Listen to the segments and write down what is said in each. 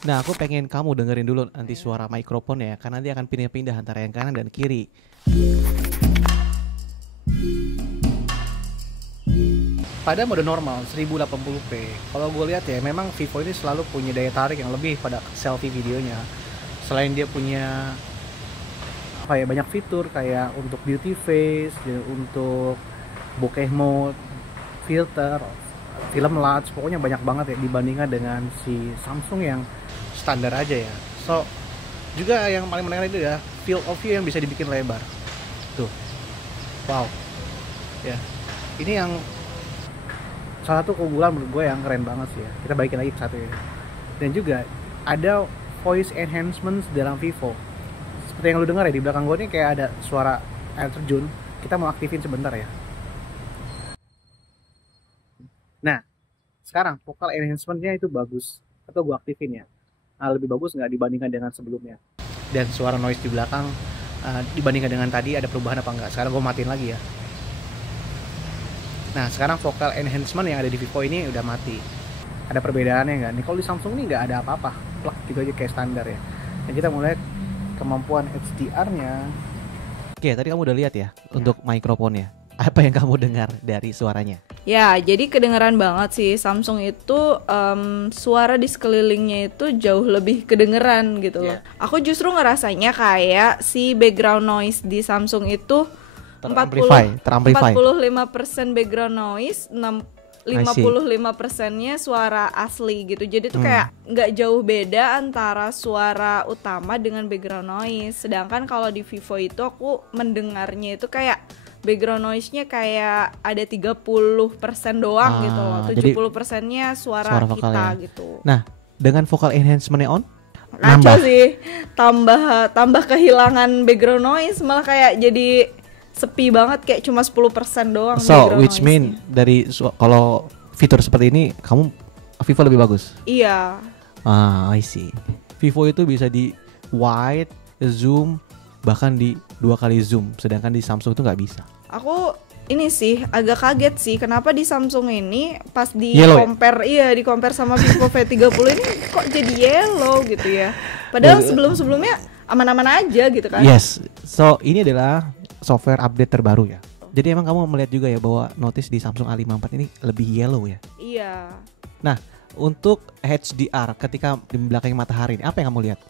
Nah, aku pengen kamu dengerin dulu nanti suara mikrofon ya, karena dia akan pindah-pindah antara yang kanan dan kiri. Pada mode normal 1080p, kalau gue lihat ya, memang Vivo ini selalu punya daya tarik yang lebih pada selfie videonya. Selain dia punya banyak fitur kayak untuk beauty face, untuk bokeh mode, filter, film large, pokoknya banyak banget ya dibandingkan dengan si Samsung yang standar aja ya. So juga yang paling menarik itu ya, field of view yang bisa dibikin lebar. Tuh, wow, ya. Ini yang salah satu keunggulan menurut gue yang keren banget sih ya. Kita balikin lagi ke satu ya. Dan juga ada voice enhancement dalam Vivo. Seperti yang lu dengar ya, di belakang gue ini kayak ada suara air terjun. Kita mau aktifin sebentar ya. Nah, sekarang vocal enhancement-nya itu bagus. Atau gue aktifin ya. Nah, lebih bagus nggak dibandingkan dengan sebelumnya. Dan suara noise di belakang dibandingkan dengan tadi ada perubahan apa enggak. Sekarang gue matiin lagi ya. Nah, sekarang vocal enhancement yang ada di Vivo ini udah mati. Ada perbedaannya nggak? Nih, kalau di Samsung ini nggak ada apa-apa. Plug gitu aja kayak standar ya. Dan kita mulai kemampuan HDR-nya. Oke, tadi kamu udah lihat ya untuk mikrofonnya. Apa yang kamu dengar dari suaranya? Ya, jadi kedengeran banget sih Samsung itu suara di sekelilingnya itu jauh lebih kedengeran gitu loh. Aku justru ngerasanya kayak si background noise di Samsung itu 45% background noise, 55%-nya suara asli gitu. Jadi tuh kayak nggak jauh beda antara suara utama dengan background noise. Sedangkan kalau di Vivo itu aku mendengarnya itu kayak background noise-nya kayak ada 30% doang gitu loh. 70%-nya suara kita gitu. Nah, dengan vocal enhancement-nya on, ngaco sih. Tambah kehilangan background noise, malah kayak jadi sepi banget, kayak cuma 10% doang. So, which mean dari kalau fitur seperti ini kamu Vivo lebih bagus? Iya. I see. Vivo itu bisa di wide, zoom, bahkan di 2 kali zoom, sedangkan di Samsung itu nggak bisa. Aku ini sih agak kaget sih kenapa di Samsung ini pas di compare sama Vivo V30 ini kok jadi yellow gitu ya. Padahal sebelumnya aman-aman aja gitu kan. Yes. So, ini adalah software update terbaru ya. Jadi emang kamu melihat juga ya bahwa notice di Samsung A54 ini lebih yellow ya. Iya. Nah, untuk HDR ketika di belakang matahari ini, apa yang kamu lihat?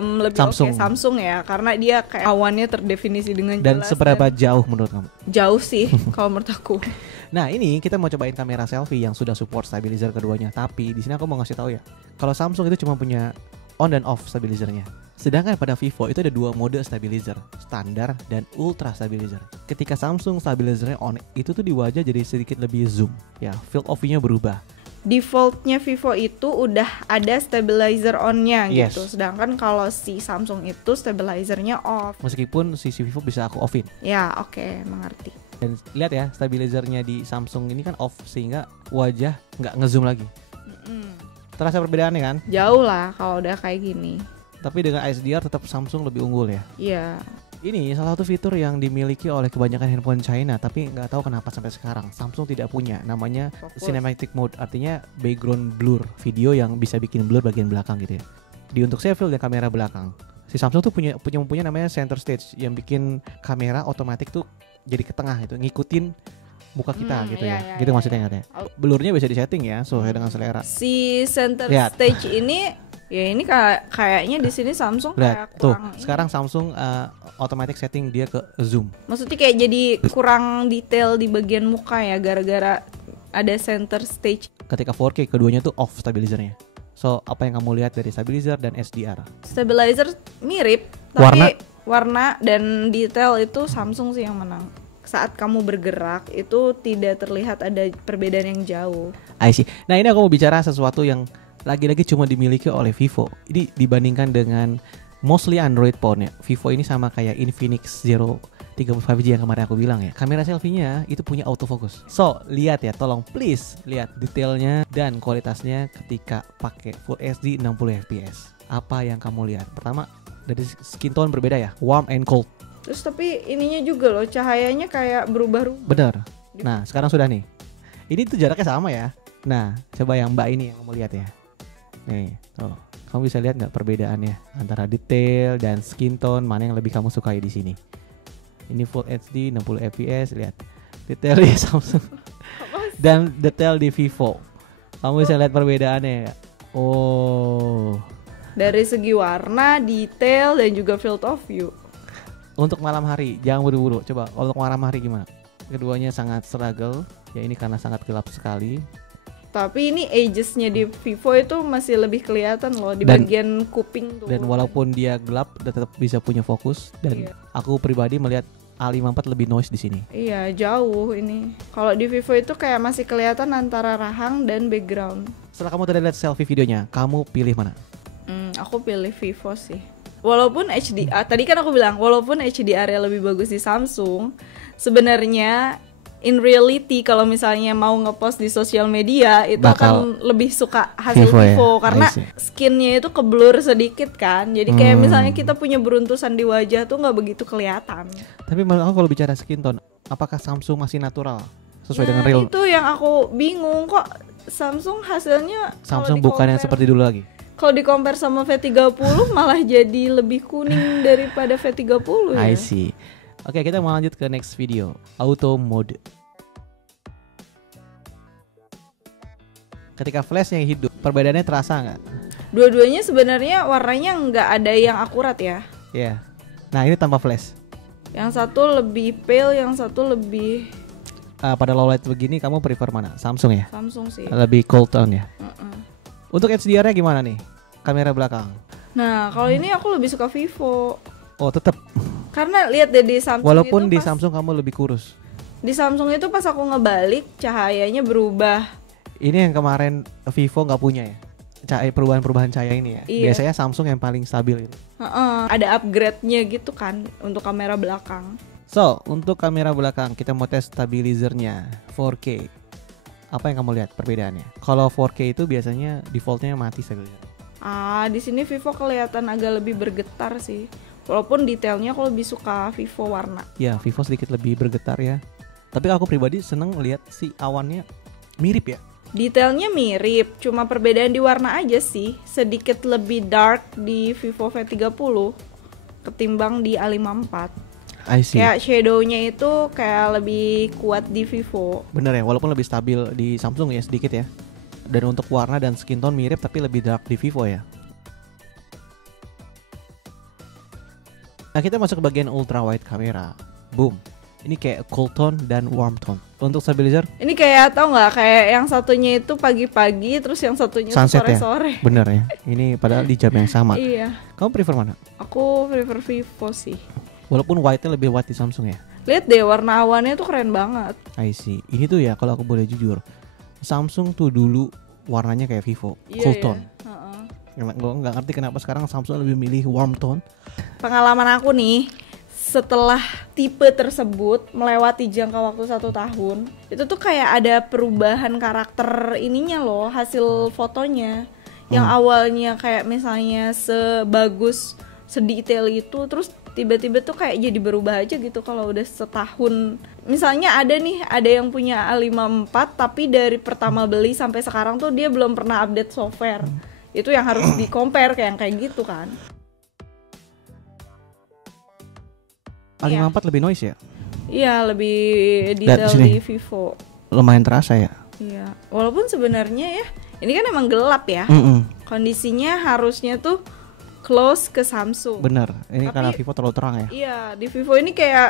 Lebih Samsung. Oke Samsung ya, karena dia kayak awannya terdefinisi dengan jelas. Dan seberapa jauh menurut kamu? Jauh sih kalau menurut aku. Nah, ini kita mau cobain kamera selfie yang sudah support stabilizer keduanya. Tapi di sini aku mau ngasih tahu ya, kalau Samsung itu cuma punya on dan off stabilizernya. Sedangkan pada Vivo itu ada 2 mode stabilizer, standar dan ultra stabilizer. Ketika Samsung stabilizernya on, itu tuh di wajah jadi sedikit lebih zoom, ya, field of view-nya berubah. Defaultnya Vivo itu udah ada stabilizer on-nya gitu. Sedangkan kalau si Samsung itu stabilizernya off. Meskipun si Vivo bisa aku offin. Ya, oke, mengerti. Dan lihat ya, stabilizernya di Samsung ini kan off sehingga wajah nggak ngezoom lagi. Terasa perbedaannya kan? Jauh lah kalau udah kayak gini. Tapi dengan HDR tetap Samsung lebih unggul ya. Iya. Ini salah satu fitur yang dimiliki oleh kebanyakan handphone China, tapi nggak tahu kenapa sampai sekarang Samsung tidak punya. Namanya cinematic mode, artinya background blur, video yang bisa bikin blur bagian belakang gitu ya. Di untuk selfie dan kamera belakang, si Samsung tuh punya namanya center stage yang bikin kamera otomatis tuh jadi ke tengah itu, ngikutin muka kita gitu ya. Gitu maksudnya katanya. Blurnya bisa disetting ya sesuai dengan selera. Si center stage ini ya ini kayaknya di sini Samsung kayak kurang. Sekarang Samsung automatic setting dia ke zoom. Maksudnya kayak jadi kurang detail di bagian muka ya, gara-gara ada center stage. Ketika 4K keduanya tuh off stabilizernya. So, apa yang kamu lihat dari stabilizer dan HDR? Stabilizer mirip, tapi warna dan detail itu Samsung sih yang menang. Saat kamu bergerak itu tidak terlihat ada perbedaan yang jauh. I see. Nah, ini aku mau bicara sesuatu yang lagi-lagi cuma dimiliki oleh Vivo. Ini dibandingkan dengan mostly Android phone ya. Vivo ini sama kayak Infinix Zero 35G yang kemarin aku bilang ya. Kamera selfie-nya itu punya autofocus. So, lihat ya, tolong please lihat detailnya dan kualitasnya ketika pakai Full HD 60 fps. Apa yang kamu lihat? Pertama, dari skin tone berbeda ya, warm and cold. Terus tapi ininya juga loh, cahayanya kayak berubah-ubah. Bener. Nah, sekarang sudah nih. Ini tuh jaraknya sama ya. Nah, coba yang Mbak ini yang kamu lihat ya. Nih, tuh. Kamu bisa lihat nggak perbedaannya antara detail dan skin tone, mana yang lebih kamu sukai di sini? Ini Full HD 60 fps, lihat detail di Samsung dan detail di Vivo. Kamu bisa lihat perbedaannya ya. Oh. Dari segi warna, detail, dan juga field of view. Untuk malam hari jangan buru-buru. Coba untuk malam hari gimana? Keduanya sangat struggle. Ya ini karena sangat gelap sekali. Tapi ini edges-nya di Vivo itu masih lebih kelihatan loh di Dan- bagian kuping tuh. Dan walaupun dia gelap, dia tetap bisa punya fokus. Dan Iya. aku pribadi melihat A54 lebih noise di sini. Iya, jauh ini. Kalau di Vivo itu kayak masih kelihatan antara rahang dan background. Setelah kamu tadi lihat selfie videonya, kamu pilih mana? Aku pilih Vivo sih. Walaupun HDR, tadi kan aku bilang walaupun HDR-nya lebih bagus di Samsung, sebenarnya in reality kalau misalnya mau ngepost di sosial media itu Bakal akan lebih suka hasil Vivo ya? Vivo karena I see. skinnya itu keblur sedikit kan. Jadi kayak misalnya kita punya beruntusan di wajah tuh nggak begitu kelihatan. Tapi menurut aku kalau bicara skin tone, apakah Samsung masih natural sesuai dengan Nah, real? itu yang aku bingung kok Samsung hasilnya kalau Samsung bukan yang di-compare- seperti dulu lagi. Kalau di compare sama V30 malah jadi lebih kuning daripada V30 ya. I see. Oke, kita mau lanjut ke next video, auto mode. Ketika flash yang hidup, perbedaannya terasa nggak? Dua-duanya sebenarnya warnanya nggak ada yang akurat ya. Iya. Nah ini tanpa flash. Yang satu lebih pale, yang satu lebih Pada low light begini, kamu prefer mana? Samsung ya? Samsung sih. Lebih cool tone ya. Mm-mm. Untuk HDR-nya gimana nih? Kamera belakang. Nah kalau ini aku lebih suka Vivo Oh tetap. karena lihat deh di Samsung Walaupun itu di pas, Samsung kamu lebih kurus. di Samsung itu pas aku ngebalik cahayanya berubah. Ini yang kemarin Vivo nggak punya ya? Perubahan-perubahan cahaya ini ya. Iya. Biasanya Samsung yang paling stabil itu. Ada upgrade-nya gitu kan untuk kamera belakang. So, untuk kamera belakang kita mau tes stabilizernya 4K. Apa yang kamu lihat perbedaannya? Kalau 4K itu biasanya defaultnya mati stabilizer. Di sini Vivo kelihatan agak lebih bergetar sih. Walaupun detailnya aku lebih suka Vivo warna. Ya, Vivo sedikit lebih bergetar ya. Tapi aku pribadi seneng lihat si awannya mirip ya. Detailnya mirip, cuma perbedaan di warna aja sih. Sedikit lebih dark di Vivo V30 ketimbang di A54. I see. Kayak shadow-nya itu kayak lebih kuat di Vivo. Bener ya, walaupun lebih stabil di Samsung ya sedikit ya. Dan untuk warna dan skin tone mirip tapi lebih dark di Vivo ya. Nah kita masuk ke bagian ultra wide kamera. Boom. Ini kayak cool tone dan warm tone. Untuk stabilizer Ini kayak tau nggak kayak yang satunya itu pagi-pagi terus yang satunya tuh sunset ya. sore-sore. Bener ya. Ini padahal di jam yang sama. Iya, Kamu prefer mana? aku prefer Vivo sih. Walaupun white-nya lebih white di Samsung ya. Lihat deh warna awannya tuh keren banget. I see. Ini tuh ya kalau aku boleh jujur, Samsung tuh dulu warnanya kayak Vivo, cool tone. Gue nggak ngerti kenapa sekarang Samsung lebih milih warm tone. Pengalaman aku nih, setelah tipe tersebut melewati jangka waktu 1 tahun, itu tuh kayak ada perubahan karakter ininya loh, hasil fotonya. Yang awalnya kayak misalnya sebagus, sedetail itu, terus tiba-tiba tuh kayak jadi berubah aja gitu kalau udah setahun. Misalnya ada yang punya A54 tapi dari pertama beli sampai sekarang tuh dia belum pernah update software. Itu yang harus di-compare kayak gitu kan. A54 lebih noise ya? Iya, lebih Lihat detail sini. di Vivo. Lumayan terasa ya. Iya, walaupun sebenarnya ya, ini kan emang gelap ya. Kondisinya harusnya tuh close ke Samsung. Bener. Ini Tapi- karena Vivo terlalu terang ya. Iya, di Vivo ini kayak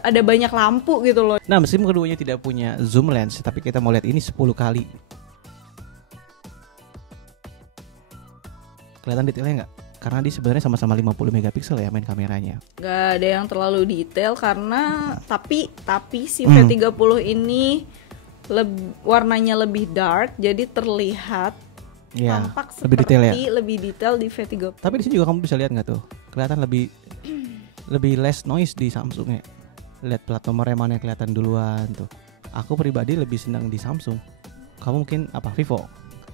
ada banyak lampu gitu loh. Nah, meskipun keduanya tidak punya zoom lens, tapi kita mau lihat ini 10 kali. Kelihatan detailnya nggak? Karena dia sebenarnya sama-sama 50 megapiksel ya main kameranya. Gak ada yang terlalu detail karena tapi si V30 ini warnanya lebih dark, jadi terlihat Ya, tampak lebih detail ya. lebih detail di V30. Tapi di sini juga kamu bisa lihat nggak tuh? Kelihatan lebih less noise di Samsung ya. Lihat plat nomornya mana yang kelihatan duluan tuh. Aku pribadi lebih senang di Samsung. Kamu mungkin apa Vivo?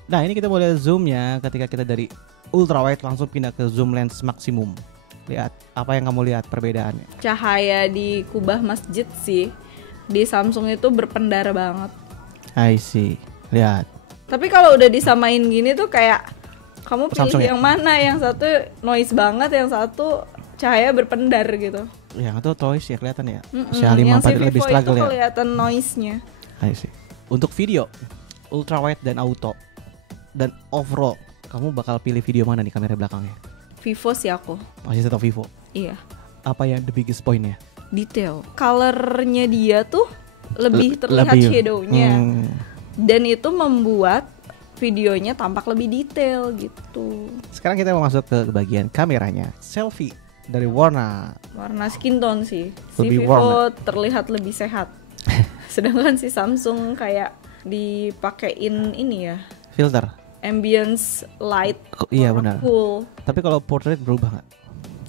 Nah ini kita boleh zoomnya ketika kita dari ultra wide langsung pindah ke zoom lens maksimum. Lihat apa yang kamu lihat perbedaannya. Cahaya di kubah masjid sih di Samsung itu berpendar banget. I see. Lihat. Tapi kalau udah disamain gini tuh kayak Kamu pilih Samsung ya? yang mana? Yang satu noise banget, yang satu cahaya berpendar gitu. Yang itu toys ya kelihatan ya. Yang si C5 lebih Vivo itu struggle ya. kelihatan noise-nya. I see. Untuk video ultra wide dan auto dan overall, kamu bakal pilih video mana nih kamera belakangnya? Vivo sih aku. Masih tetap Vivo. Iya. Apa yang the biggest point-nya? Detail. Color-nya dia tuh lebih terlihat Lebih. shadow-nya. Dan itu membuat videonya tampak lebih detail gitu. Sekarang kita mau masuk ke bagian kameranya. Selfie dari warna. Warna skin tone sih. Si Lebih Vivo warm, terlihat lebih sehat. Sedangkan si Samsung kayak dipakein ini ya, Filter. ambience light. Iya warna benar. cool. Tapi kalau portrait berubah nggak?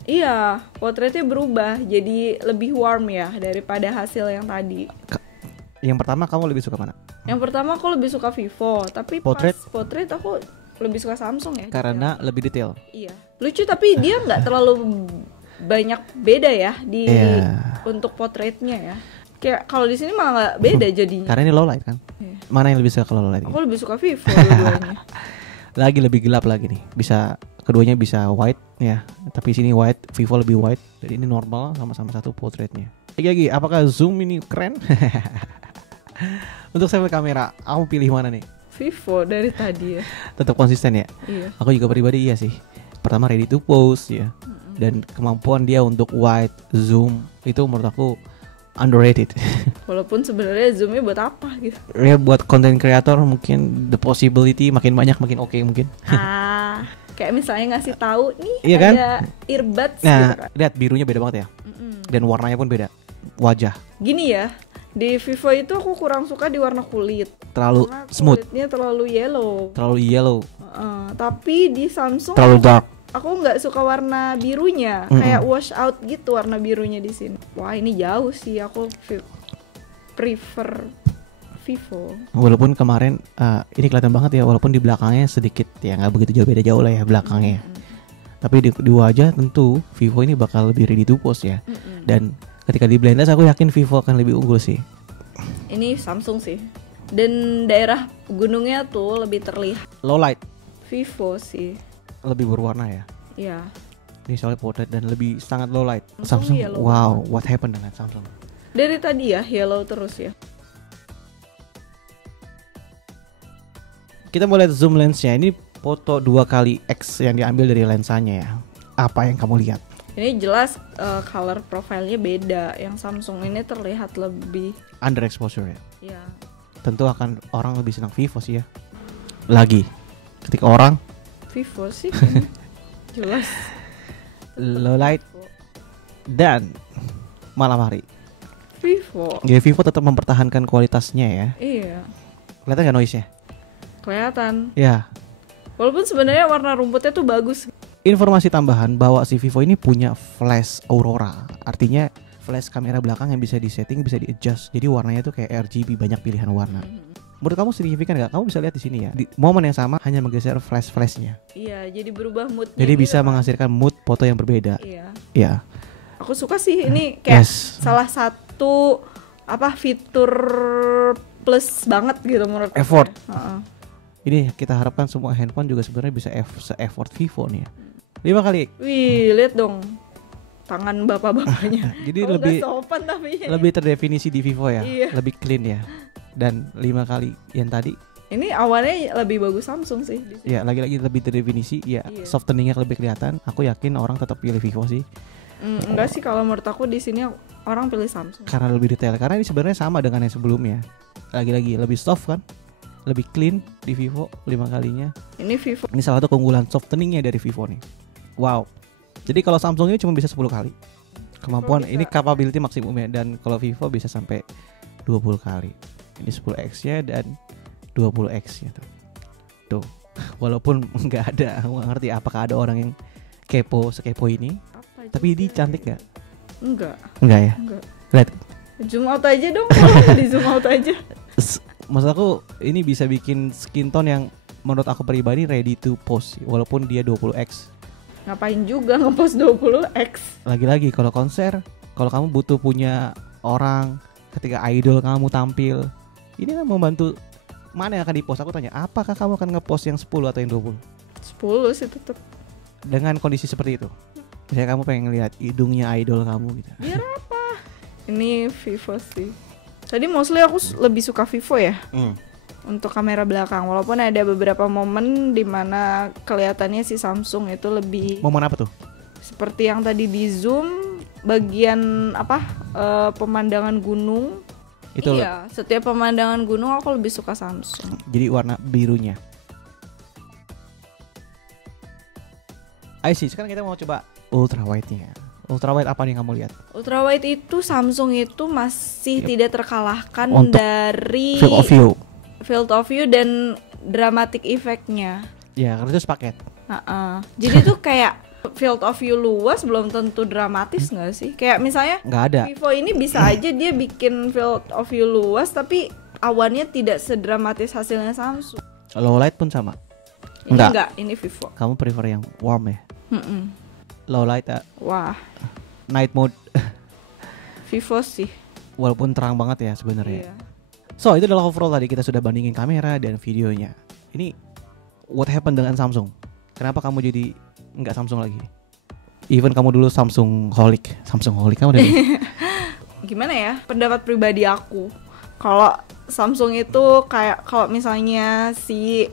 Iya, potretnya berubah jadi lebih warm ya daripada hasil yang tadi. Yang pertama kamu lebih suka mana? Yang pertama aku lebih suka Vivo, tapi Portrait? pas potret aku lebih suka Samsung ya. Karena lebih detail. Iya. Lucu tapi dia nggak terlalu banyak beda ya di Iya. untuk potretnya ya. Kayak kalau di sini malah nggak beda jadinya. Karena ini low light kan. Iya. Mana yang lebih suka kalau low light? Aku lebih suka Vivo dua-duanya. Lagi lebih gelap lagi nih. Bisa keduanya bisa white ya. Tapi sini white, Vivo lebih white. Jadi ini normal sama-sama satu portraitnya. Lagi, apakah zoom ini keren? Untuk selfie kamera, kamu pilih mana nih? Vivo dari tadi ya. Tetap konsisten ya? Iya. Aku juga pribadi iya sih. Pertama ready to pose ya. Dan kemampuan dia untuk wide, zoom itu menurut aku underrated. Walaupun sebenarnya zoomnya buat apa gitu. Ya buat content creator mungkin the possibility makin banyak makin oke mungkin. Kayak misalnya ngasih tahu nih Iya kan? ada earbuds gitu Nah, kan. lihat birunya beda banget ya. Dan warnanya pun beda. Wajah Gini ya, di Vivo itu aku kurang suka di warna kulit. terlalu Karena smooth, kulitnya terlalu yellow. terlalu yellow, Tapi di Samsung terlalu dark. aku nggak suka warna birunya, kayak wash out gitu warna birunya di sini. Wah ini jauh sih, aku prefer Vivo. Walaupun kemarin ini kelihatan banget ya, walaupun di belakangnya sedikit ya nggak begitu jauh lah ya belakangnya. Tapi di wajah tentu Vivo ini bakal lebih ready to pose ya. Dan ketika di blind test aku yakin Vivo akan lebih unggul sih. Ini Samsung sih. Dan daerah gunungnya tuh lebih terlihat. Low light Vivo sih. lebih berwarna ya. Ya. Ini soalnya portrait dan lebih sangat low light. Samsung Samsung, yellow wow, what happened dengan Samsung? Dari tadi ya yellow terus ya. Kita mau lihat zoom lensnya. Ini foto 2x yang diambil dari lensanya ya. Apa yang kamu lihat? Ini jelas color profile-nya beda. Yang Samsung ini terlihat lebih Underexposure ya. ya. Tentu akan orang lebih senang Vivo sih ya. Lagi ketika orang Vivo sih ini jelas low light dan malam hari. Vivo. Jadi Vivo tetap mempertahankan kualitasnya ya. Iya. Kelihatan nggak noise-nya? Kelihatan. Ya. Walaupun sebenarnya warna rumputnya tuh bagus. Informasi tambahan bahwa si Vivo ini punya flash aurora. Artinya flash kamera belakang yang bisa disetting, bisa di-adjust. Jadi warnanya tuh kayak RGB, banyak pilihan warna. Menurut kamu signifikan nggak? Kamu bisa lihat di sini ya. Di momen yang sama hanya menggeser flash-flashnya. Iya, jadi berubah moodnya. Jadi gitu bisa kan. menghasilkan mood foto yang berbeda. Iya. Ya. Aku suka sih ini kayak Yes. salah satu fitur plus banget gitu menurut aku. Effort. Heeh. Ini kita harapkan semua handphone juga sebenarnya bisa se-effort Vivo nih ya. 5 kali. Wih, lihat dong tangan bapak-bapaknya. Jadi Oh, lebih nggak sopan tapi. lebih terdefinisi di Vivo ya. Iya. Lebih clean ya. Dan 5 kali yang tadi Ini awalnya lebih bagus Samsung sih di sini. ya lagi-lagi lebih terdefinisi ya. Iya. Softeningnya lebih kelihatan. Aku yakin orang tetap pilih Vivo sih Enggak sih kalau menurut aku di sini orang pilih Samsung. karena lebih detail. Karena ini sebenarnya sama dengan yang sebelumnya. Lagi-lagi lebih soft kan, lebih clean di Vivo 5 kalinya. Ini Vivo. Ini salah satu keunggulan softeningnya dari Vivo nih. Wow. Jadi kalau Samsung ini cuma bisa 10 kali kemampuan, Vivo bisa. ini capability maksimumnya. Dan kalau Vivo bisa sampai 20 kali. Ini 10x nya dan 20x nya tuh. Walaupun nggak ada, aku nggak ngerti apakah ada orang yang sekepo ini. Apa Tapi juga ini ya? cantik gak? Enggak. Enggak ya? Enggak. Lihat. Zoom out aja dong. Kalau di zoom out aja. Maksud aku ini bisa bikin skin tone yang menurut aku pribadi ready to post. Walaupun dia 20x. Ngapain juga ngepost 20x? Lagi-lagi kalau konser, kalau kamu butuh punya orang ketika idol kamu tampil, ini kan membantu. Mana yang akan dipost? Aku tanya, apakah kamu akan ngepost yang 10 atau yang 20? 10 sih tetep. Dengan kondisi seperti itu, misalnya kamu pengen ngeliat hidungnya idol kamu gitu. Biar apa? Ini Vivo sih. Tadi mostly aku lebih suka Vivo ya. Untuk kamera belakang, walaupun ada beberapa momen dimana kelihatannya si Samsung itu lebih. Momen apa tuh? Seperti yang tadi di zoom bagian apa pemandangan gunung. Itu iya, setiap pemandangan gunung aku lebih suka Samsung. Jadi warna birunya. I see. Sekarang kita mau coba ultra wide-nya. Ultra wide apa nih kamu lihat? Ultra wide itu Samsung itu masih tidak terkalahkan Untuk dari field of view dan dramatic effect-nya. Ya, karena itu sepaket. Jadi tuh kayak field of view luas belum tentu dramatis nggak sih? Kayak misalnya Nggak ada. Vivo ini bisa aja dia bikin field of view luas tapi awannya tidak sedramatis hasilnya Samsung. Low light pun sama. Ini enggak, ini Vivo. Kamu prefer yang warm ya? Low light Wah, night mode. Vivo sih. Walaupun terang banget ya sebenarnya. Iya. So itu adalah overall tadi kita sudah bandingin kamera dan videonya. Ini what happened dengan Samsung? Kenapa kamu jadi nggak Samsung lagi? Even kamu dulu Samsung holic kamu dari. Gimana ya? Pendapat pribadi aku. Kalau Samsung itu kayak kalau misalnya si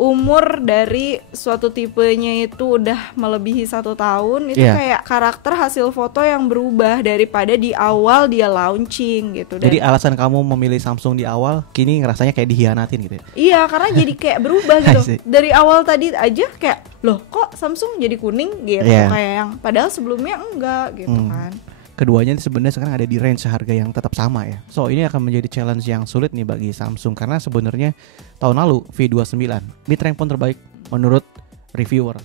umur dari suatu tipenya itu udah melebihi 1 tahun itu kayak karakter hasil foto yang berubah daripada di awal dia launching gitu. Jadi alasan kamu memilih Samsung di awal kini ngerasanya kayak dihianatin gitu ya? Iya, karena jadi kayak berubah gitu. Dari awal tadi aja kayak loh kok Samsung jadi kuning gitu, kayak yang padahal sebelumnya enggak gitu kan. Keduanya sebenarnya sekarang ada di range harga yang tetap sama ya. So ini akan menjadi challenge yang sulit nih bagi Samsung karena sebenarnya tahun lalu V29 mid range pun terbaik menurut reviewer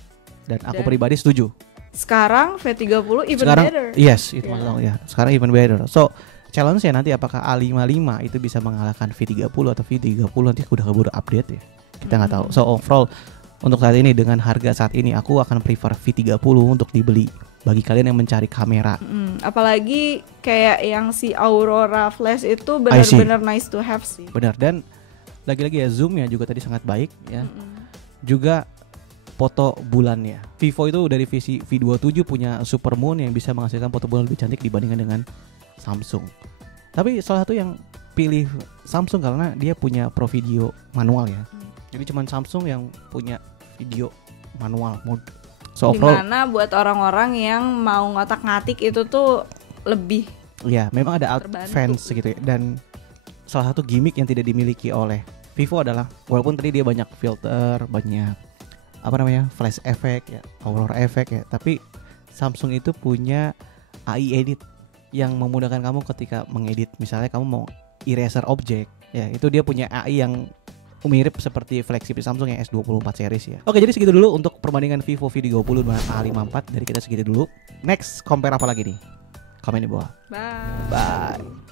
dan aku pribadi setuju. Sekarang V30 even better. Yes, itu masalah ya. Sekarang even better. So challenge-nya nanti apakah A55 itu bisa mengalahkan V30 atau V30 nanti udah keburu update ya. Kita nggak tahu. So overall untuk saat ini dengan harga saat ini aku akan prefer V30 untuk dibeli. Bagi kalian yang mencari kamera, apalagi kayak yang si Aurora Flash itu benar-benar nice to have sih. Benar, dan lagi-lagi ya zoomnya juga tadi sangat baik ya. Juga foto bulannya. Vivo itu dari V27 punya super moon yang bisa menghasilkan foto bulan lebih cantik dibandingkan dengan Samsung. Tapi salah satu yang pilih Samsung karena dia punya pro video manual ya. Jadi cuman Samsung yang punya video manual mode. So dimana buat orang-orang yang mau ngotak-ngatik itu tuh lebih memang ada advance gitu ya. Dan salah satu gimmick yang tidak dimiliki oleh Vivo adalah walaupun tadi dia banyak filter, banyak flash effect ya, aurora effect ya, tapi Samsung itu punya AI edit yang memudahkan kamu ketika mengedit. Misalnya kamu mau eraser objek ya, itu dia punya AI yang mirip seperti flagship Samsung yang S24 series ya. Oke, jadi segitu dulu untuk perbandingan Vivo V30 dengan A54 dari kita segitu dulu. Next, compare apa lagi nih? Komen di bawah. Bye. Bye.